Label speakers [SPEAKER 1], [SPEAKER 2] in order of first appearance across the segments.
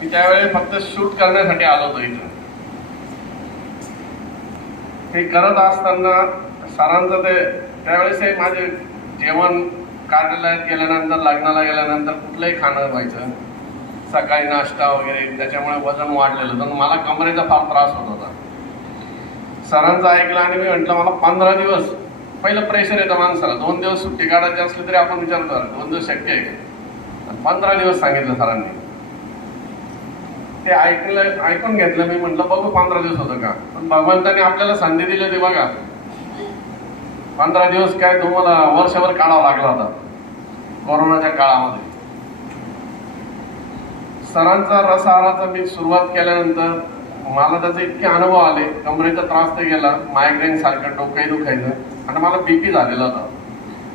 [SPEAKER 1] मी त्यावेळी फक्त शूट करण्यासाठी आलो होतो इथं. ते करत असताना सरांचं ते त्यावेळेस हे माझे जेवण कार्यालयात गेल्यानंतर लग्नाला गेल्यानंतर कुठलंही खाणं व्हायचं. सकाळी नाश्ता वगैरे त्याच्यामुळे वजन वाढलेलं तर मला कमरेचा फार त्रास होत होता. सरांचं ऐकलं आणि मी म्हटलं मला पंधरा दिवस पहिलं प्रेशर येतं माणसाला. दोन दिवस सुट्टी काढायची असली तरी आपण विचार करा दोन दिवस शक्य आहे का? पंधरा दिवस सांगितलं सरांनी. ते ऐकलं ऐकून घेतलं. मी म्हटलं बघू पंधरा दिवस होतं का? पण भगवंताने आपल्याला संधी दिली होती बघा. पंधरा दिवस काय तुम्हाला वर्षभर काढावा लागला होता. कोरोनाच्या काळामध्ये. सरांचा रसआहाराचा मी सुरुवात केल्यानंतर मला त्याचे इतके अनुभव आले. कमरेचा त्रास तर गेला मायग्रेन सारखं डोकंही दुखायचं आणि मला बीपी झालेला होता.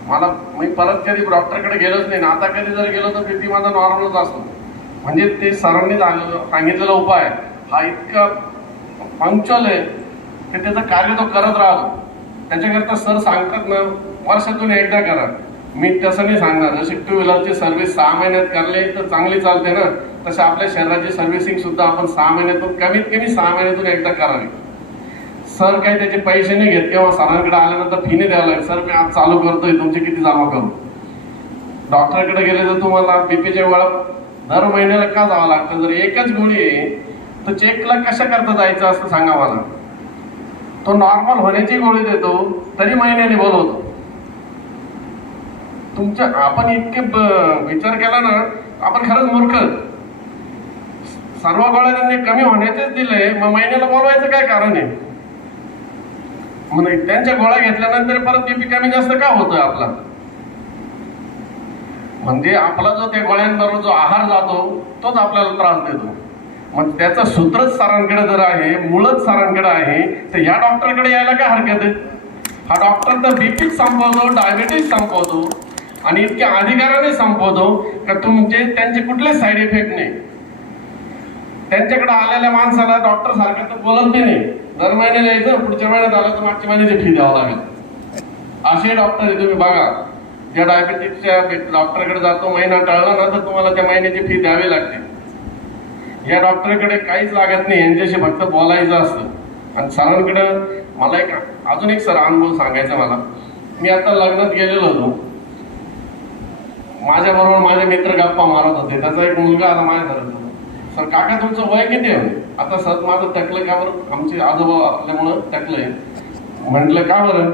[SPEAKER 1] मला मी परत कधी डॉक्टरकडे गेलोच नाही. ना आता कधी जर गेलो तर बीपी माझा नॉर्मलच असतो. म्हणजे ते सरांनी सांगितलेला उपाय हा इतका पंक्च्युअल आहे की त्याचं कार्य तो करत राहतो त्याच्याकरता सर सांगतात ना वर्षातून एकदा करा. मी तसं नाही सांगणार. जशी टू व्हीलरची सर्व्हिस सहा महिन्यात करली तर चांगली चालते ना. तसे आपल्या शरीराची सर्व्हिसिंग सुद्धा आपण सहा महिन्यातून कमीत कमी सहा महिन्यातून एकदा करावी. सर काही त्याचे पैसे नाही घेत. किंवा सरांकडे आल्यानंतर फी नाही द्यावं लागेल सर मी आज चालू करतोय. तुमचे किती जमा करू? डॉक्टरकडे गेले तर तुम्हाला बीपीच्या वेळा दर महिन्याला का जावं लागतं? जर एकच गोळी आहे तर चेकला कशा करता जायचं असं सांगा मला तो नॉर्मल होण्याची गोळी देतो तरी महिन्याने बोलवतो. तुमच्या आपण इतके ब- विचार केला ना आपण खरंच मूर्ख. सर्व गोळ्या त्यांनी कमी होण्याचेच दिले मग महिन्याला बोलवायचं काय कारण आहे? मग त्यांच्या गोळ्या घेतल्यानंतर परत बीपी कमी जास्त का होतोय आपला? म्हणजे आपला जो त्या गोळ्यांबरोबर जो आहार जातो तोच आपल्याला त्रास देतो. मग त्याचं सूत्रच सारांकडे जर आहे मुळच सारांकडे आहे तर या डॉक्टरकडे यायला काय हरकत आहे? हा डॉक्टर तर बीपीच संपवतो डायबिटीज संपवतो आणि इतक्या अधिकाराने संपवतो का तुमचे त्यांचे कुठलेच साईड इफेक्ट नाही. त्यांच्याकडे आलेल्या माणसाला डॉक्टर सारखं तर बोलत नाही. दर महिन्याला यायचं पुढच्या महिन्यात आलं तर मागच्या महिन्याची फी द्यावं लागेल. असे डॉक्टर आहे तुम्ही बघा. ज्या डायबिटीसच्या डॉक्टरकडे जातो महिना टाळला ना तर तुम्हाला त्या महिन्याची फी द्यावी लागते. या डॉक्टरकडे काहीच लागत नाही यांच्याशी फक्त बोलायचं असतं. आणि सरांकडे मला एक अजून एक सर अनुभव सांगायचा मला. मी आता लग्नात गेलेलो होतो. माझ्याबरोबर माझे मित्र गप्पा मारत होते. त्याचा एक मुलगा आला माझ्या घरात. सर काका तुमचं वय किती आहे? आता सर माझं टकलं का बरं? आमचे आजोबा असल्यामुळं टकलंय. म्हटलं का बरं?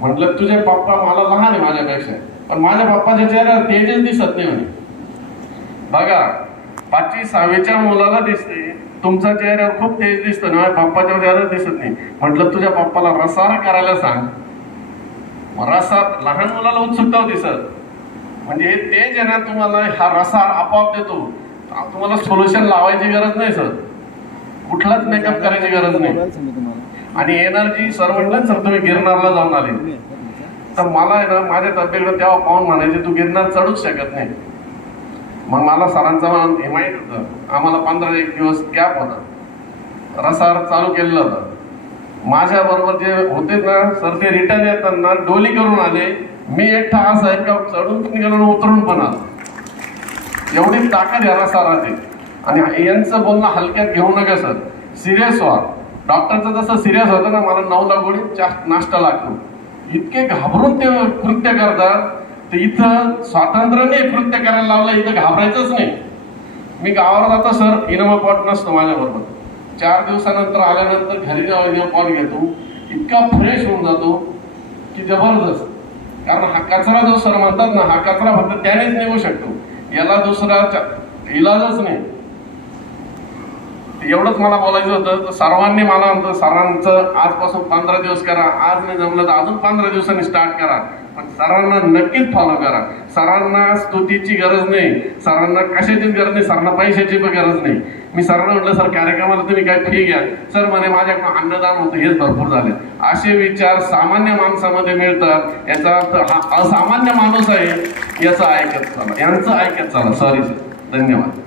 [SPEAKER 1] म्हटलं तुझे पप्पा मला लहान आहे माझ्यापेक्षा. पण माझ्या पप्पाच्या चेहऱ्यावर तेजच दिसत नाही म्हणे. बघा पाचवी सहावीच्या मुलाला दिसते. तुमचा चेहऱ्यावर खूप तेज दिसतं ना माझ्या पप्पाच्या चेहऱ्यावर दिसत नाही. म्हटलं तुझ्या पप्पाला रसार करायला सांग. रसार लहान मुलाला उत्सुकता होती सर म्हणजे हे तेज आहे ना तुम्हाला हा रसार आपोआप देतो. तुम्हाला सोल्युशन लावायची गरज नाही सर कुठलाच मेकअप करायची गरज नाही. आणि एनर्जी सर म्हणलं सर तुम्ही गिरणारला जाऊन आले. तर मला आहे ना माझ्या तब्येतीकडे तेव्हा पाहून म्हणायचे तू गिरणार चढूच शकत नाही. मग मला सरांचा हे माहीत होतं. आम्हाला पंधरा एक दिवस गॅप होता. रसार चालू केलेलं होतं. माझ्या बरोबर जे होते ना सर ते रिटर्न येताना डोली करून आले. मी एकटा असं आहे का चढून पण गेलो उतरून पण आलो. एवढी ताकद या रसाराची आणि यांचं बोलणं हलक्यात घेऊ नका सर. सिरियस व्हा. डॉक्टरचं जसं सिरियस होतं ना मला नऊला गोळी चा- नाश्ता लागतो. इतके घाबरून ते कृत्य करतात तर इथं स्वातंत्र्य नाही कृत्य करायला लावलं इथं घाबरायचंच नाही. मी गावाला जातो सर इनोवा पॉट नसतो माझ्याबरोबर. चार दिवसानंतर आल्यानंतर घरी जाऊन पॉट घेतो. इतका फ्रेश होऊन जातो की जबरदस्त. कारण हा कचरा जो सर म्हणतात ना हा कचरा फक्त त्यानेच निघू शकतो. याला दुसरा चा- इलाजच नाही. एवढंच मला बोलायचं होतं. तर सर्वांनी मला म्हणतं सरांचं आजपासून पंधरा दिवस करा. आज नाही जमलं तर अजून पंधरा दिवसांनी स्टार्ट करा. पण सरांना नक्कीच फॉलो करा. सरांना स्तुतीची गरज नाही. सरांना कशाचीच गरज नाही. सरांना पैशाची पण गरज नाही. मी सरांना म्हटलं सर कार्यक्रमाला तुम्ही काय फी घ्या. सर म्हणे माझ्याकडून अन्नदान होतं. हेच भरपूर झाले. असे विचार सामान्य माणसामध्ये मिळतात. याचा अर्थ हा असामान्य माणूस आहे याचं ऐकत चला. यांचं ऐकत चला. सॉरी सर धन्यवाद.